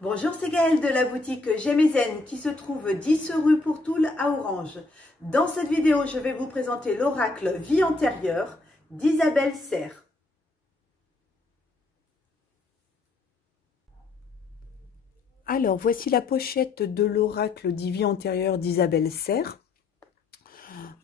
Bonjour, c'est Gaëlle de la boutique J'aime Zen qui se trouve 10 rue Pourtoul à Orange. Dans cette vidéo, je vais vous présenter l'oracle Vie antérieure d'Isabelle Serre. Alors, voici la pochette de l'oracle dit Vie antérieure d'Isabelle Serre.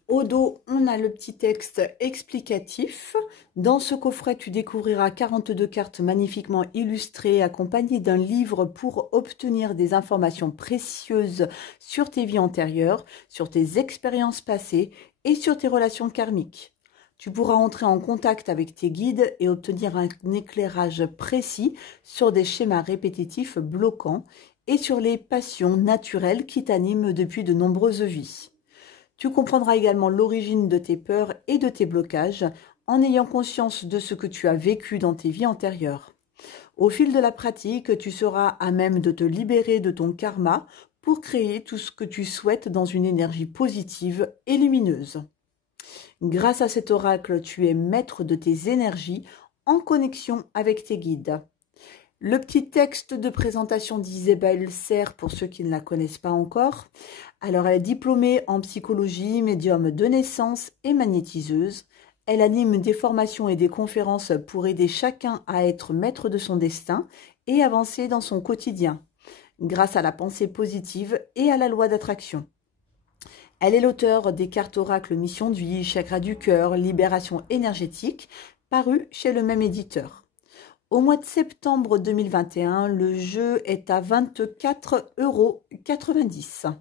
Au dos, on a le petit texte explicatif. Dans ce coffret, tu découvriras 42 cartes magnifiquement illustrées accompagnées d'un livre pour obtenir des informations précieuses sur tes vies antérieures, sur tes expériences passées et sur tes relations karmiques. Tu pourras entrer en contact avec tes guides et obtenir un éclairage précis sur des schémas répétitifs bloquants et sur les passions naturelles qui t'animent depuis de nombreuses vies. Tu comprendras également l'origine de tes peurs et de tes blocages en ayant conscience de ce que tu as vécu dans tes vies antérieures. Au fil de la pratique, tu seras à même de te libérer de ton karma pour créer tout ce que tu souhaites dans une énergie positive et lumineuse. Grâce à cet oracle, tu es maître de tes énergies en connexion avec tes guides. Le petit texte de présentation d'Isabelle Serre pour ceux qui ne la connaissent pas encore. Alors, elle est diplômée en psychologie, médium de naissance et magnétiseuse. Elle anime des formations et des conférences pour aider chacun à être maître de son destin et avancer dans son quotidien, grâce à la pensée positive et à la loi d'attraction. Elle est l'auteure des cartes oracles Mission de vie, Chakra du cœur, Libération énergétique, paru chez le même éditeur. Au mois de septembre 2021, le jeu est à 24,90 €.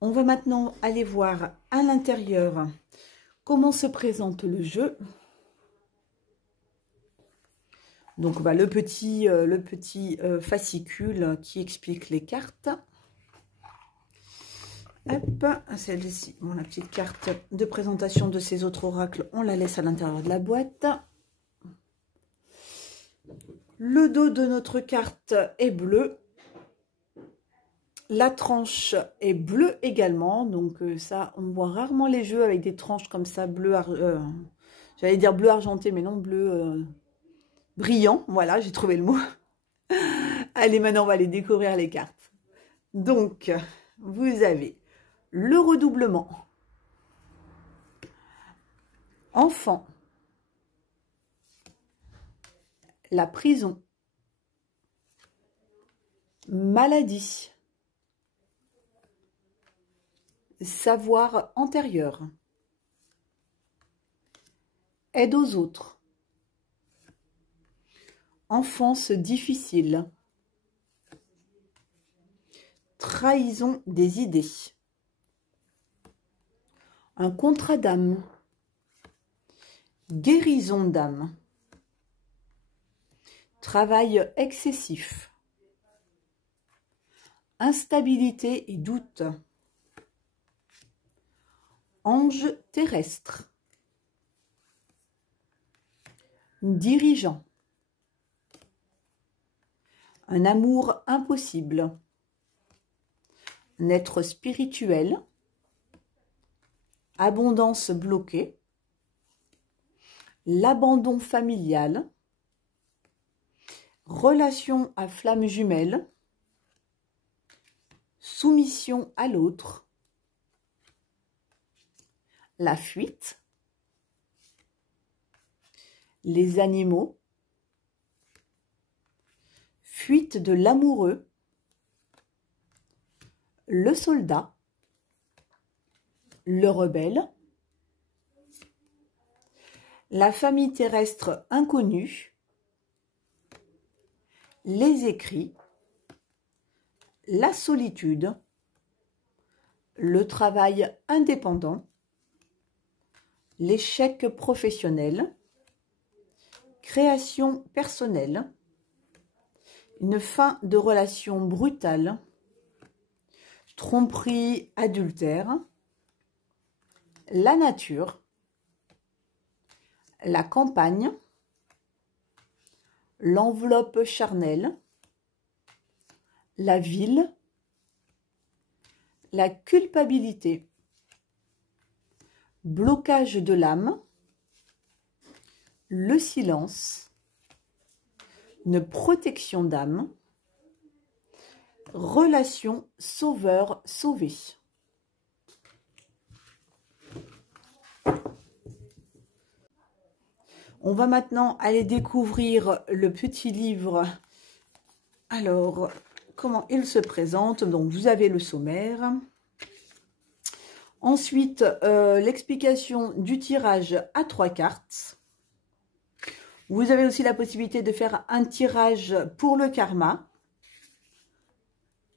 On va maintenant aller voir à l'intérieur comment se présente le jeu. Donc le petit fascicule qui explique les cartes. Hop, celle-ci, bon, la petite carte de présentation de ces autres oracles, on la laisse à l'intérieur de la boîte. Le dos de notre carte est bleu. La tranche est bleue également, donc ça, on voit rarement les jeux avec des tranches comme ça, bleu, j'allais dire bleu argenté, mais non, bleu brillant. Voilà, j'ai trouvé le mot. Allez, maintenant, on va aller découvrir les cartes. Donc, vous avez le redoublement, enfant, la prison, maladie, savoir antérieur, aide aux autres, enfance difficile, trahison des idées, un contrat d'âme, guérison d'âme, travail excessif, instabilité et doute, ange terrestre, dirigeant, un amour impossible, un être spirituel, abondance bloquée, l'abandon familial, relation à flamme jumelle, soumission à l'autre, la fuite, les animaux, fuite de l'amoureux, le soldat, le rebelle, la famille terrestre inconnue, les écrits, la solitude, le travail indépendant, l'échec professionnel, création personnelle, une fin de relation brutale, tromperie adultère, la nature, la campagne, l'enveloppe charnelle, la ville, la culpabilité, blocage de l'âme, le silence, une protection d'âme, relation sauveur-sauvé. On va maintenant aller découvrir le petit livre. Alors, comment il se présente? Donc, vous avez le sommaire. Ensuite, l'explication du tirage à 3 cartes. Vous avez aussi la possibilité de faire un tirage pour le karma.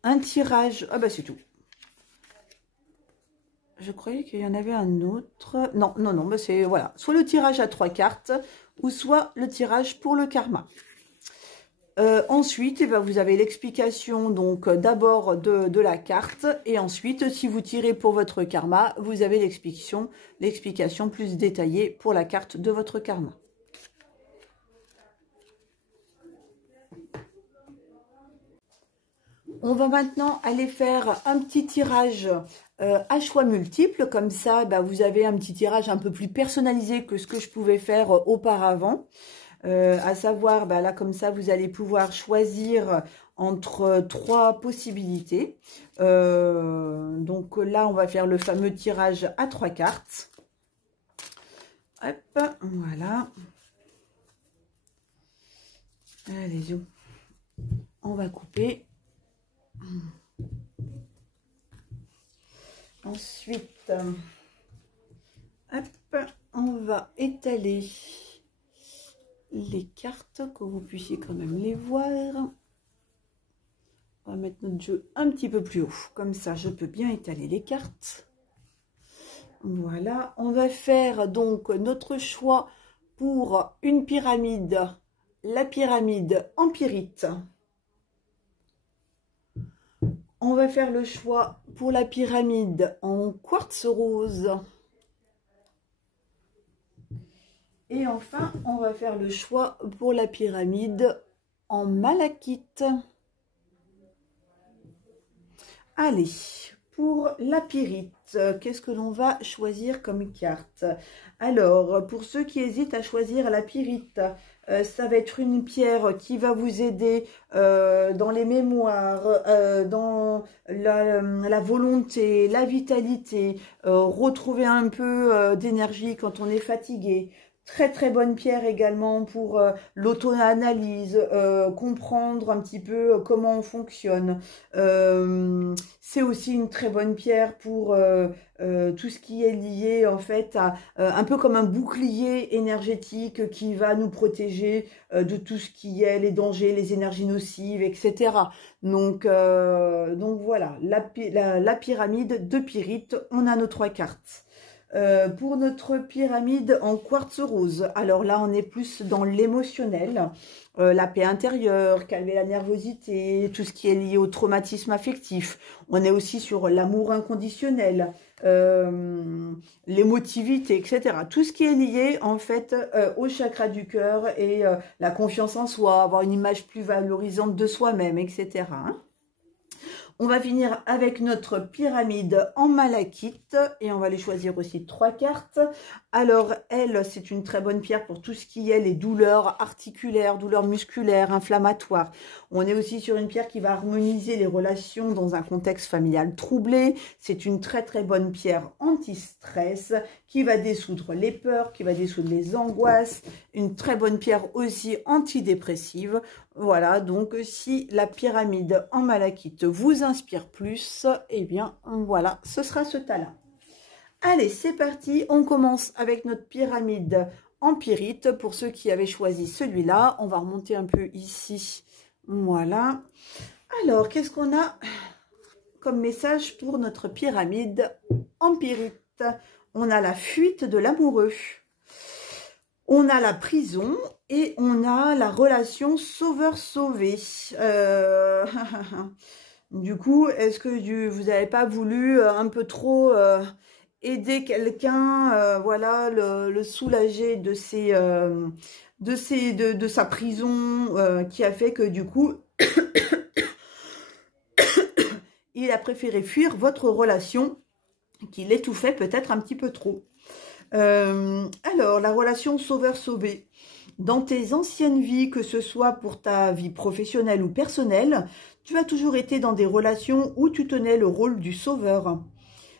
Un tirage... Ah bah c'est tout. Je croyais qu'il y en avait un autre. Non, non, non, bah c'est... Voilà. Soit le tirage à 3 cartes, ou soit le tirage pour le karma. Ensuite, eh ben, vous avez l'explication donc d'abord de la carte. Et ensuite, si vous tirez pour votre karma, vous avez l'explication plus détaillée pour la carte de votre karma. On va maintenant aller faire un petit tirage à choix multiples. Comme ça, bah, vous avez un petit tirage un peu plus personnalisé que ce que je pouvais faire auparavant. À savoir, bah, là, comme ça, vous allez pouvoir choisir entre 3 possibilités. Donc là, on va faire le fameux tirage à 3 cartes. Hop, voilà. Allez, on va couper. Ensuite, hop, on va étaler les cartes, que vous puissiez quand même les voir. On va mettre notre jeu un petit peu plus haut, comme ça je peux bien étaler les cartes. Voilà, on va faire donc notre choix pour une pyramide, la pyramide en pyrite. On va faire le choix pour la pyramide en quartz rose. Et enfin, on va faire le choix pour la pyramide en malachite. Allez, pour la pyrite, qu'est-ce que l'on va choisir comme carte? Alors, pour ceux qui hésitent à choisir la pyrite, ça va être une pierre qui va vous aider dans les mémoires, dans la volonté, la vitalité, retrouver un peu d'énergie quand on est fatigué. Très très bonne pierre également pour l'auto-analyse, comprendre un petit peu comment on fonctionne. C'est aussi une très bonne pierre pour tout ce qui est lié en fait à un peu comme un bouclier énergétique qui va nous protéger de tout ce qui est les dangers, les énergies nocives, etc. Donc voilà, la pyramide de pyrite, on a nos 3 cartes. Pour notre pyramide en quartz rose, alors là on est plus dans l'émotionnel, la paix intérieure, calmer la nervosité, tout ce qui est lié au traumatisme affectif. On est aussi sur l'amour inconditionnel, l'émotivité, etc. Tout ce qui est lié en fait au chakra du cœur et la confiance en soi, avoir une image plus valorisante de soi-même, etc. On va finir avec notre pyramide en malachite et on va aller choisir aussi 3 cartes. Alors, elle, c'est une très bonne pierre pour tout ce qui est les douleurs articulaires, douleurs musculaires, inflammatoires. On est aussi sur une pierre qui va harmoniser les relations dans un contexte familial troublé. C'est une très très bonne pierre anti-stress qui va dissoudre les peurs, qui va dissoudre les angoisses. Une très bonne pierre aussi antidépressive. Voilà, donc si la pyramide en malachite vous inspire plus, eh bien voilà, ce sera ce tas-là. Allez, c'est parti, on commence avec notre pyramide en pyrite. Pour ceux qui avaient choisi celui-là, on va remonter un peu ici. Voilà. Alors, qu'est-ce qu'on a comme message pour notre pyramide en pyrite? On a la fuite de l'amoureux. On a la prison et on a la relation sauveur-sauvé. Du coup, est-ce que vous n'avez pas voulu un peu trop aider quelqu'un, voilà, le soulager de sa prison qui a fait que du coup, il a préféré fuir votre relation, qu'il étouffait peut-être un petit peu trop. Alors, la relation sauveur-sauvé. Dans tes anciennes vies, que ce soit pour ta vie professionnelle ou personnelle, tu as toujours été dans des relations où tu tenais le rôle du sauveur.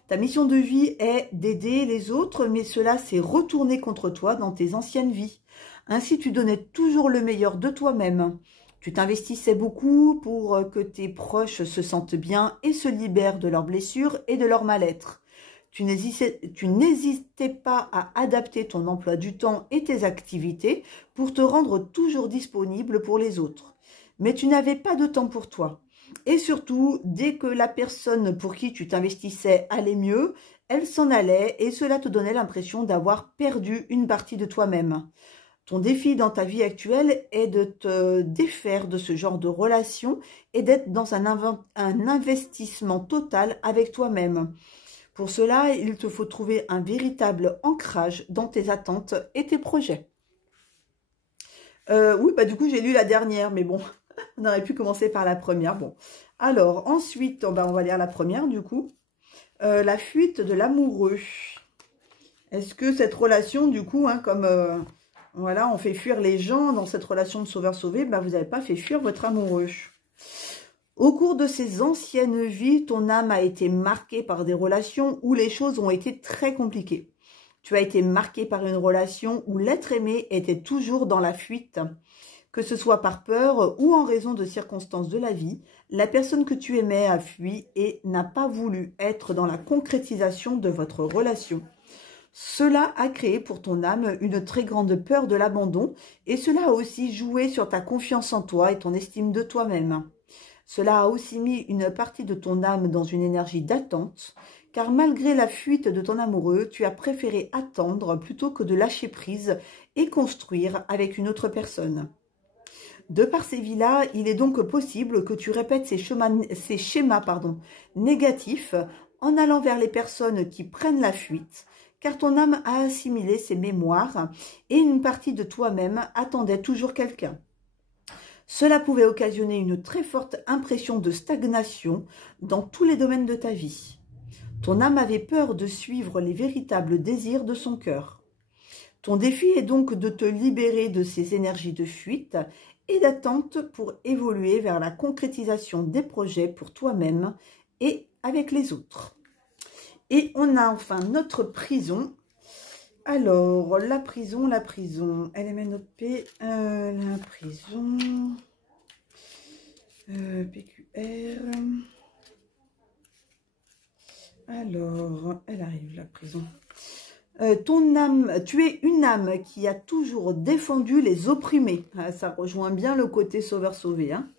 Ta mission de vie est d'aider les autres, mais cela s'est retourné contre toi dans tes anciennes vies. Ainsi, tu donnais toujours le meilleur de toi-même. Tu t'investissais beaucoup pour que tes proches se sentent bien et se libèrent de leurs blessures et de leur mal-être. Tu n'hésitais pas à adapter ton emploi du temps et tes activités pour te rendre toujours disponible pour les autres. Mais tu n'avais pas de temps pour toi. Et surtout, dès que la personne pour qui tu t'investissais allait mieux, elle s'en allait et cela te donnait l'impression d'avoir perdu une partie de toi-même. Ton défi dans ta vie actuelle est de te défaire de ce genre de relation et d'être dans un investissement total avec toi-même. Pour cela, il te faut trouver un véritable ancrage dans tes attentes et tes projets. Oui, bah du coup, j'ai lu la dernière, mais bon, on aurait pu commencer par la première. Bon, alors, ensuite, on va lire la première, du coup. La fuite de l'amoureux. Est-ce que cette relation, du coup, hein, comme voilà, on fait fuir les gens dans cette relation de sauveur-sauvé, bah, vous n'avez pas fait fuir votre amoureux. Au cours de ces anciennes vies, ton âme a été marquée par des relations où les choses ont été très compliquées. Tu as été marqué par une relation où l'être aimé était toujours dans la fuite. Que ce soit par peur ou en raison de circonstances de la vie, la personne que tu aimais a fui et n'a pas voulu être dans la concrétisation de votre relation. Cela a créé pour ton âme une très grande peur de l'abandon et cela a aussi joué sur ta confiance en toi et ton estime de toi-même. Cela a aussi mis une partie de ton âme dans une énergie d'attente, car malgré la fuite de ton amoureux, tu as préféré attendre plutôt que de lâcher prise et construire avec une autre personne. De par ces vies-là, il est donc possible que tu répètes ces schémas négatifs en allant vers les personnes qui prennent la fuite, car ton âme a assimilé ces mémoires et une partie de toi-même attendait toujours quelqu'un. Cela pouvait occasionner une très forte impression de stagnation dans tous les domaines de ta vie. Ton âme avait peur de suivre les véritables désirs de son cœur. Ton défi est donc de te libérer de ces énergies de fuite et d'attente pour évoluer vers la concrétisation des projets pour toi-même et avec les autres. Et on a enfin notre prison. Alors, la prison, LMNOP, la prison, PQR. Alors, elle arrive, la prison. Ton âme, tu es une âme qui a toujours défendu les opprimés. Ah, ça rejoint bien le côté sauveur-sauvé. Hein.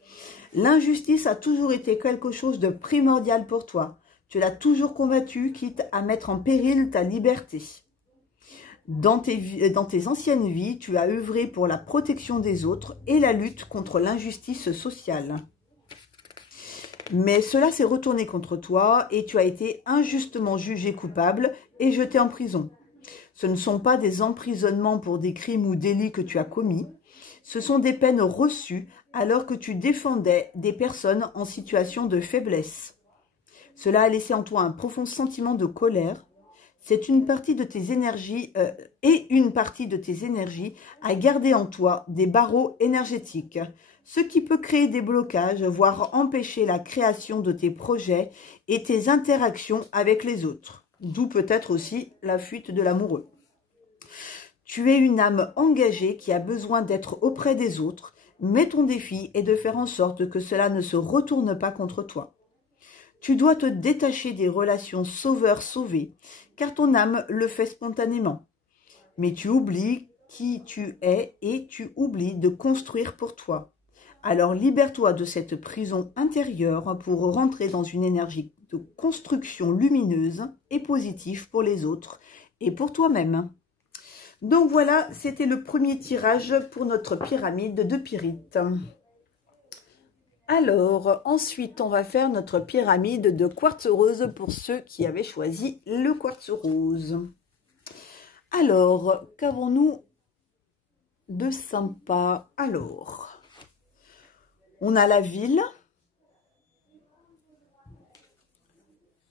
L'injustice a toujours été quelque chose de primordial pour toi. Tu l'as toujours combattu, quitte à mettre en péril ta liberté. Dans tes anciennes vies, tu as œuvré pour la protection des autres et la lutte contre l'injustice sociale. Mais cela s'est retourné contre toi et tu as été injustement jugé coupable et jeté en prison. Ce ne sont pas des emprisonnements pour des crimes ou délits que tu as commis. Ce sont des peines reçues alors que tu défendais des personnes en situation de faiblesse. Cela a laissé en toi un profond sentiment de colère. C'est une partie de tes énergies à garder en toi des barreaux énergétiques, ce qui peut créer des blocages, voire empêcher la création de tes projets et tes interactions avec les autres. D'où peut-être aussi la fuite de l'amoureux. Tu es une âme engagée qui a besoin d'être auprès des autres, mais ton défi est de faire en sorte que cela ne se retourne pas contre toi. Tu dois te détacher des relations sauveur-sauvé, car ton âme le fait spontanément. Mais tu oublies qui tu es et tu oublies de construire pour toi. Alors libère-toi de cette prison intérieure pour rentrer dans une énergie de construction lumineuse et positive pour les autres et pour toi-même. Donc voilà, c'était le premier tirage pour notre pyramide de Pyrite. Alors, ensuite, on va faire notre pyramide de quartz rose pour ceux qui avaient choisi le quartz rose. Alors, qu'avons-nous de sympa? Alors, on a la ville,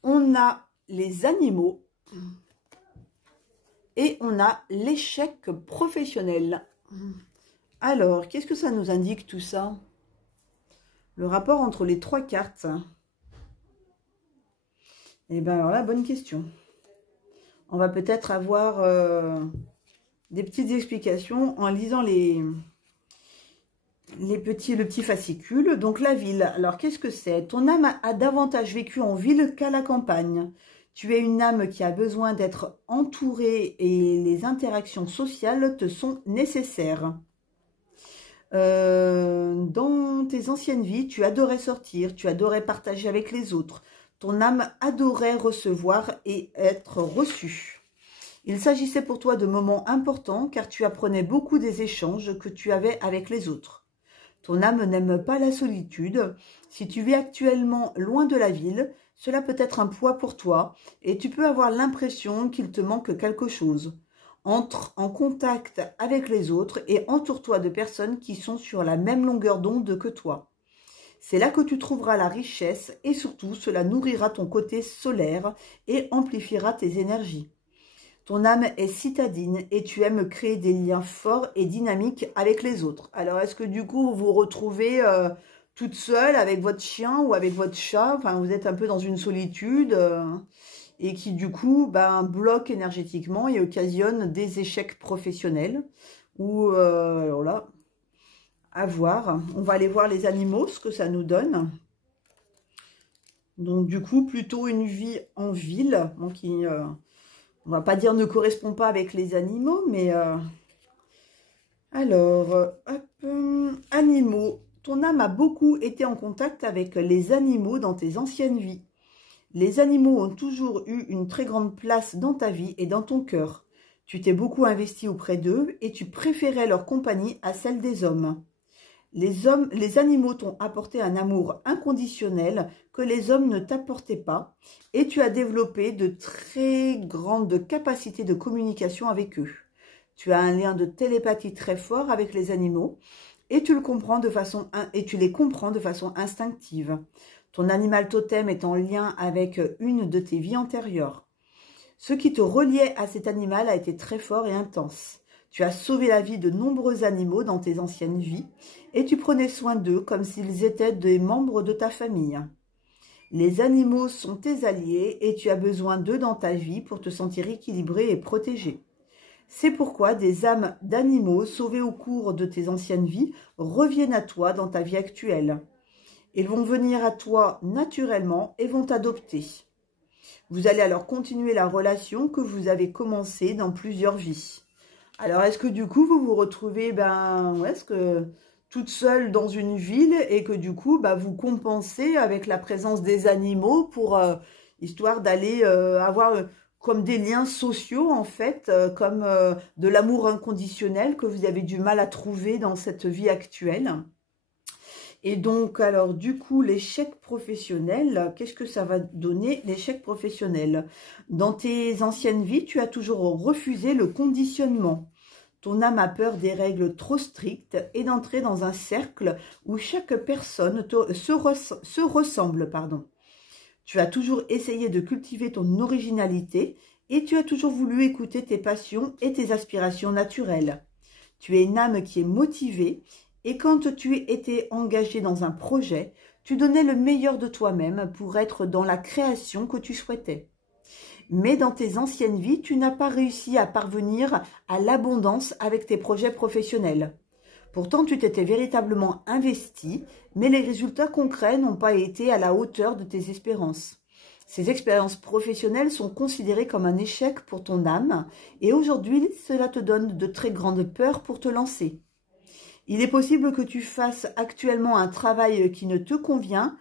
on a les animaux et on a l'échec professionnel. Alors, qu'est-ce que ça nous indique tout ça? Le rapport entre les 3 cartes. Eh bien, alors là, bonne question. On va peut-être avoir des petites explications en lisant le petit fascicule. Donc, la ville. Alors, qu'est-ce que c'est? Ton âme a davantage vécu en ville qu'à la campagne. Tu es une âme qui a besoin d'être entourée et les interactions sociales te sont nécessaires. Dans tes anciennes vies, tu adorais sortir, tu adorais partager avec les autres. Ton âme adorait recevoir et être reçue. Il s'agissait pour toi de moments importants car tu apprenais beaucoup des échanges que tu avais avec les autres. Ton âme n'aime pas la solitude. Si tu vis actuellement loin de la ville, cela peut être un poids pour toi et tu peux avoir l'impression qu'il te manque quelque chose. Entre en contact avec les autres et entoure-toi de personnes qui sont sur la même longueur d'onde que toi. C'est là que tu trouveras la richesse et surtout cela nourrira ton côté solaire et amplifiera tes énergies. Ton âme est citadine et tu aimes créer des liens forts et dynamiques avec les autres. Alors, est-ce que du coup, vous vous retrouvez toute seule avec votre chien ou avec votre chat? Enfin, vous êtes un peu dans une solitude et qui, du coup, bloque énergétiquement et occasionne des échecs professionnels. Ou, alors là, à voir. On va aller voir les animaux, ce que ça nous donne. Donc, du coup, plutôt une vie en ville, donc qui... on va pas dire ne correspond pas avec les animaux, mais alors, animaux. Ton âme a beaucoup été en contact avec les animaux dans tes anciennes vies. Les animaux ont toujours eu une très grande place dans ta vie et dans ton cœur. Tu t'es beaucoup investi auprès d'eux et tu préférais leur compagnie à celle des hommes. Les animaux t'ont apporté un amour inconditionnel que les hommes ne t'apportaient pas et tu as développé de très grandes capacités de communication avec eux. Tu as un lien de télépathie très fort avec les animaux et tu les comprends de façon instinctive. Ton animal totem est en lien avec une de tes vies antérieures. Ce qui te reliait à cet animal a été très fort et intense. Tu as sauvé la vie de nombreux animaux dans tes anciennes vies et tu prenais soin d'eux comme s'ils étaient des membres de ta famille. Les animaux sont tes alliés et tu as besoin d'eux dans ta vie pour te sentir équilibré et protégé. C'est pourquoi des âmes d'animaux sauvés au cours de tes anciennes vies reviennent à toi dans ta vie actuelle. Ils vont venir à toi naturellement et vont t'adopter. Vous allez alors continuer la relation que vous avez commencée dans plusieurs vies. Alors, est-ce que du coup, vous vous retrouvez toute seule dans une ville et que du coup, vous compensez avec la présence des animaux pour histoire d'aller avoir comme des liens sociaux, en fait, comme de l'amour inconditionnel que vous avez du mal à trouver dans cette vie actuelle. Et donc, alors, du coup, l'échec professionnel, qu'est-ce que ça va donner, l'échec professionnel? Dans tes anciennes vies, tu as toujours refusé le conditionnement. Ton âme a peur des règles trop strictes et d'entrer dans un cercle où chaque personne se ressemble. Tu as toujours essayé de cultiver ton originalité et tu as toujours voulu écouter tes passions et tes aspirations naturelles. Tu es une âme qui est motivée. Et quand tu étais engagé dans un projet, tu donnais le meilleur de toi-même pour être dans la création que tu souhaitais. Mais dans tes anciennes vies, tu n'as pas réussi à parvenir à l'abondance avec tes projets professionnels. Pourtant, tu t'étais véritablement investi, mais les résultats concrets n'ont pas été à la hauteur de tes espérances. Ces expériences professionnelles sont considérées comme un échec pour ton âme et aujourd'hui, cela te donne de très grandes peurs pour te lancer. Il est possible que tu fasses actuellement un travail qui ne te convient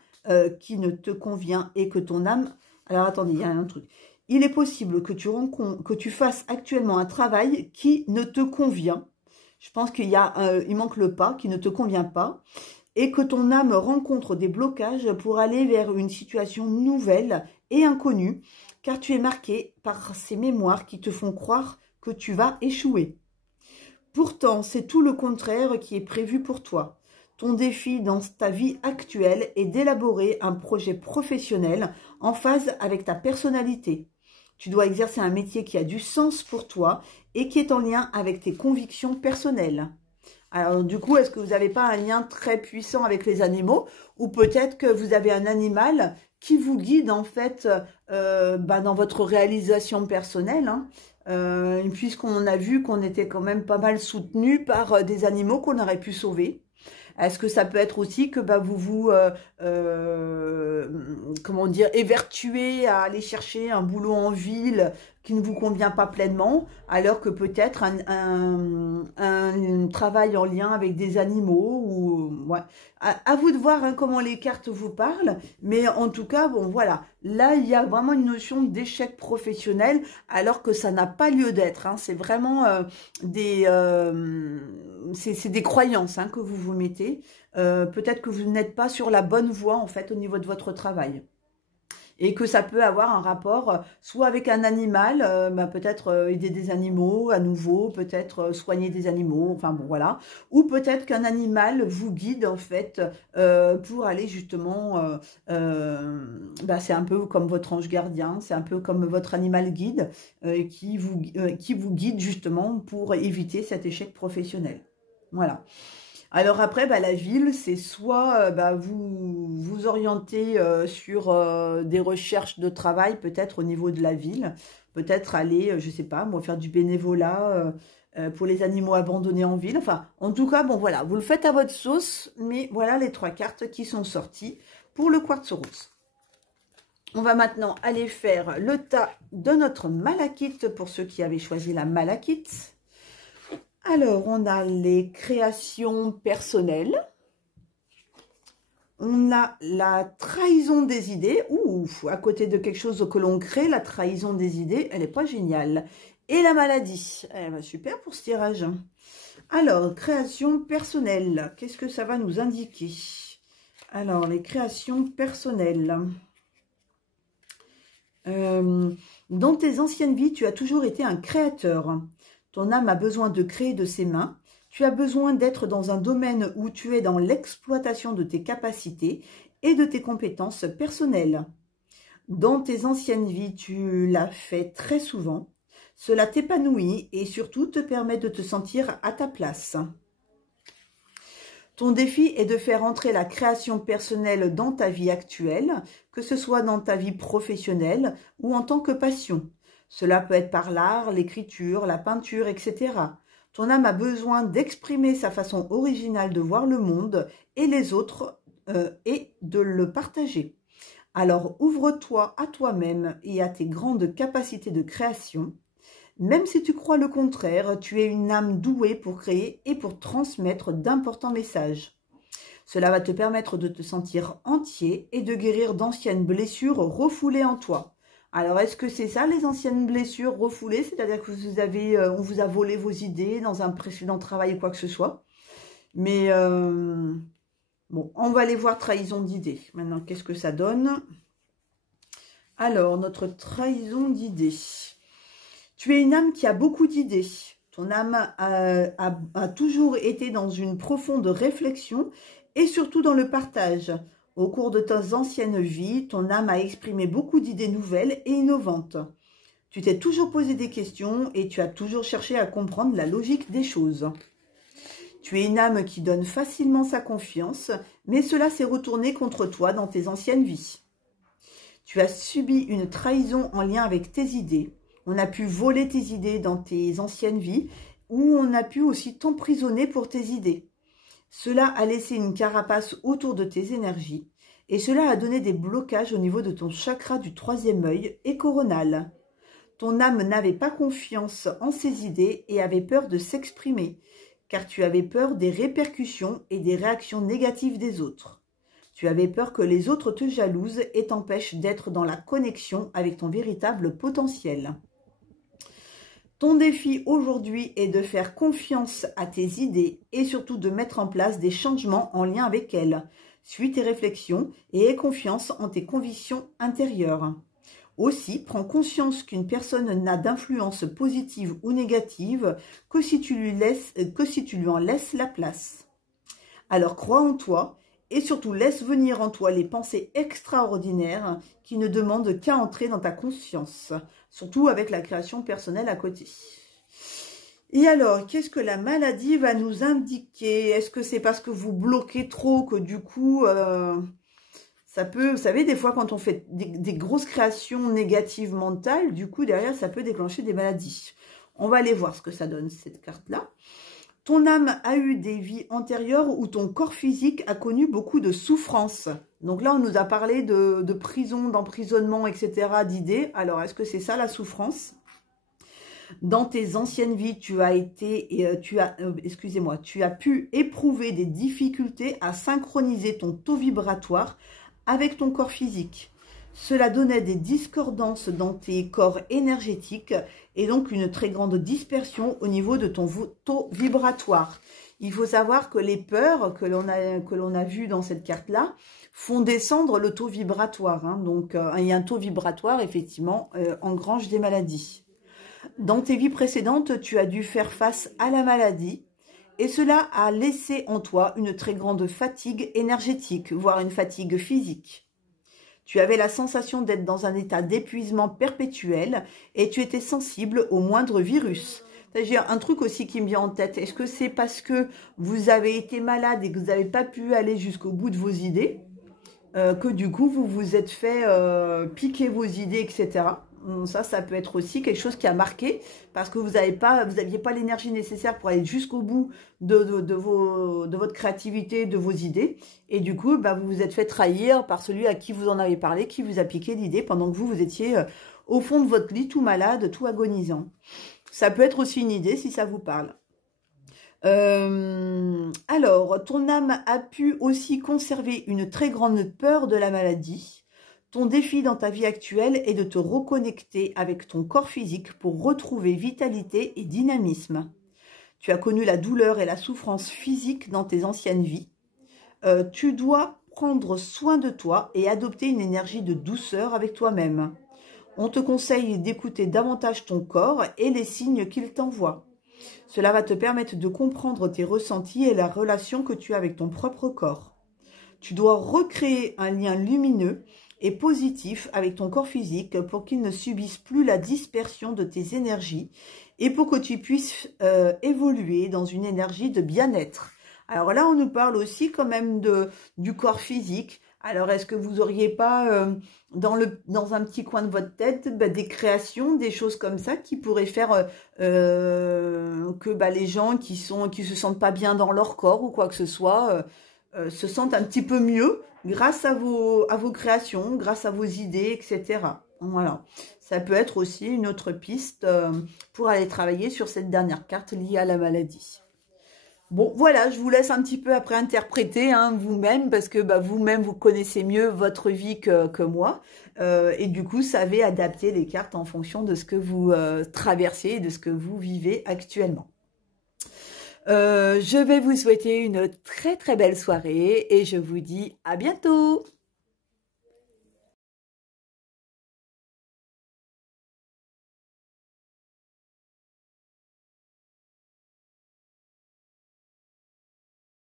et que ton âme... Alors attendez, il y a un truc. Il est possible que tu fasses actuellement un travail qui ne te convient. Je pense qu'il manque le pas, qui ne te convient pas. Et que ton âme rencontre des blocages pour aller vers une situation nouvelle et inconnue, car tu es marqué par ces mémoires qui te font croire que tu vas échouer. Pourtant, c'est tout le contraire qui est prévu pour toi. Ton défi dans ta vie actuelle est d'élaborer un projet professionnel en phase avec ta personnalité. Tu dois exercer un métier qui a du sens pour toi et qui est en lien avec tes convictions personnelles. Alors du coup, est-ce que vous n'avez pas un lien très puissant avec les animaux? Ou peut-être que vous avez un animal qui vous guide en fait dans votre réalisation personnelle, hein, puisqu'on a vu qu'on était quand même pas mal soutenu par des animaux qu'on aurait pu sauver. Est-ce que ça peut être aussi que vous vous, comment dire, évertuez à aller chercher un boulot en ville qui ne vous convient pas pleinement, alors que peut-être un travail en lien avec des animaux ou ouais. À vous de voir hein, comment les cartes vous parlent, mais en tout cas, bon voilà, là il y a vraiment une notion d'échec professionnel, alors que ça n'a pas lieu d'être. Hein. C'est vraiment c'est des croyances hein, que vous vous mettez. Peut-être que vous n'êtes pas sur la bonne voie en fait au niveau de votre travail. Et que ça peut avoir un rapport soit avec un animal, peut-être aider des animaux à nouveau, peut-être soigner des animaux, enfin bon voilà. Ou peut-être qu'un animal vous guide en fait pour aller justement, c'est un peu comme votre ange gardien, c'est un peu comme votre animal guide qui vous guide justement pour éviter cet échec professionnel. Voilà. Alors après, la ville, c'est soit vous vous orientez sur des recherches de travail, peut-être au niveau de la ville, peut-être aller, je sais pas, moi, faire du bénévolat pour les animaux abandonnés en ville. Enfin, en tout cas, bon, voilà, vous le faites à votre sauce, mais voilà les 3 cartes qui sont sorties pour le quartz rose. On va maintenant aller faire le tas de notre malachite pour ceux qui avaient choisi la malachite. Alors, on a les créations personnelles. On a la trahison des idées. Ouf, à côté de quelque chose que l'on crée, la trahison des idées, elle n'est pas géniale. Et la maladie. Eh ben, super pour ce tirage. Alors, création personnelle. Qu'est-ce que ça va nous indiquer? Alors, les créations personnelles. Dans tes anciennes vies, tu as toujours été un créateur. Ton âme a besoin de créer de ses mains. Tu as besoin d'être dans un domaine où tu es dans l'exploitation de tes capacités et de tes compétences personnelles. Dans tes anciennes vies, tu l'as fait très souvent. Cela t'épanouit et surtout te permet de te sentir à ta place. Ton défi est de faire entrer la création personnelle dans ta vie actuelle, que ce soit dans ta vie professionnelle ou en tant que passion. Cela peut être par l'art, l'écriture, la peinture, etc. Ton âme a besoin d'exprimer sa façon originale de voir le monde et les autres et de le partager. Alors ouvre-toi à toi-même et à tes grandes capacités de création. Même si tu crois le contraire, tu es une âme douée pour créer et pour transmettre d'importants messages. Cela va te permettre de te sentir entier et de guérir d'anciennes blessures refoulées en toi. Alors, est-ce que c'est ça, les anciennes blessures refoulées? C'est-à-dire que on vous a volé vos idées dans un précédent travail ou quoi que ce soit. Mais, bon, on va aller voir trahison d'idées. Maintenant, qu'est-ce que ça donne? Alors, notre trahison d'idées. Tu es une âme qui a beaucoup d'idées. Ton âme a toujours été dans une profonde réflexion et surtout dans le partage. Au cours de tes anciennes vies, ton âme a exprimé beaucoup d'idées nouvelles et innovantes. Tu t'es toujours posé des questions et tu as toujours cherché à comprendre la logique des choses. Tu es une âme qui donne facilement sa confiance, mais cela s'est retourné contre toi dans tes anciennes vies. Tu as subi une trahison en lien avec tes idées. On a pu voler tes idées dans tes anciennes vies ou on a pu aussi t'emprisonner pour tes idées. Cela a laissé une carapace autour de tes énergies et cela a donné des blocages au niveau de ton chakra du 3e œil et coronal. Ton âme n'avait pas confiance en ses idées et avait peur de s'exprimer, car tu avais peur des répercussions et des réactions négatives des autres. Tu avais peur que les autres te jalousent et t'empêchent d'être dans la connexion avec ton véritable potentiel. Ton défi aujourd'hui est de faire confiance à tes idées et surtout de mettre en place des changements en lien avec elles. Suis tes réflexions et aie confiance en tes convictions intérieures. Aussi, prends conscience qu'une personne n'a d'influence positive ou négative que si tu lui en laisses la place. Alors crois en toi et surtout laisse venir en toi les pensées extraordinaires qui ne demandent qu'à entrer dans ta conscience. Surtout avec la création personnelle à côté. Et alors, qu'est-ce que la maladie va nous indiquer? Est-ce que c'est parce que vous bloquez trop que du coup, ça peut, vous savez, des fois quand on fait des grosses créations négatives mentales, du coup derrière ça peut déclencher des maladies. On va aller voir ce que ça donne cette carte-là. Ton âme a eu des vies antérieures où ton corps physique a connu beaucoup de souffrances. Donc là, on nous a parlé de prison, d'emprisonnement, etc., d'idées. Alors, est-ce que c'est ça la souffrance? Dans tes anciennes vies, tu as pu éprouver des difficultés à synchroniser ton taux vibratoire avec ton corps physique. Cela donnait des discordances dans tes corps énergétiques et donc une très grande dispersion au niveau de ton taux vibratoire. Il faut savoir que les peurs que l'on a vues dans cette carte-là font descendre le taux vibratoire. Hein. Donc, il y a un taux vibratoire, effectivement, engrange des maladies. Dans tes vies précédentes, tu as dû faire face à la maladie et cela a laissé en toi une très grande fatigue énergétique, voire une fatigue physique. Tu avais la sensation d'être dans un état d'épuisement perpétuel et tu étais sensible au moindre virus. J'ai un truc aussi qui me vient en tête. Est-ce que c'est parce que vous avez été malade et que vous n'avez pas pu aller jusqu'au bout de vos idées que du coup vous vous êtes fait piquer vos idées, etc. Ça peut être aussi quelque chose qui a marqué parce que vous n'aviez pas l'énergie nécessaire pour aller jusqu'au bout de votre créativité, de vos idées. Et du coup, vous vous êtes fait trahir par celui à qui vous en avez parlé, qui vous a piqué l'idée pendant que vous étiez au fond de votre lit, tout malade, tout agonisant. Ça peut être aussi une idée si ça vous parle. Alors, ton âme a pu aussi conserver une très grande peur de la maladie. Ton défi dans ta vie actuelle est de te reconnecter avec ton corps physique pour retrouver vitalité et dynamisme. Tu as connu la douleur et la souffrance physique dans tes anciennes vies. Tu dois prendre soin de toi et adopter une énergie de douceur avec toi-même. On te conseille d'écouter davantage ton corps et les signes qu'il t'envoie. Cela va te permettre de comprendre tes ressentis et la relation que tu as avec ton propre corps. Tu dois recréer un lien lumineux et positif avec ton corps physique pour qu'il ne subisse plus la dispersion de tes énergies et pour que tu puisses évoluer dans une énergie de bien-être. Alors là, on nous parle aussi quand même du corps physique. Alors, est-ce que vous n'auriez pas dans un petit coin de votre tête des créations, des choses comme ça qui pourraient faire que les gens qui se sentent pas bien dans leur corps ou quoi que ce soit se sentent un petit peu mieux grâce à vos créations, grâce à vos idées, etc. Voilà. Ça peut être aussi une autre piste pour aller travailler sur cette dernière carte liée à la maladie. Bon, voilà, je vous laisse un petit peu après interpréter vous-même, parce que vous-même, vous connaissez mieux votre vie que moi. Et du coup, savez adapter les cartes en fonction de ce que vous traversez et de ce que vous vivez actuellement. Je vais vous souhaiter une très très belle soirée et je vous dis à bientôt.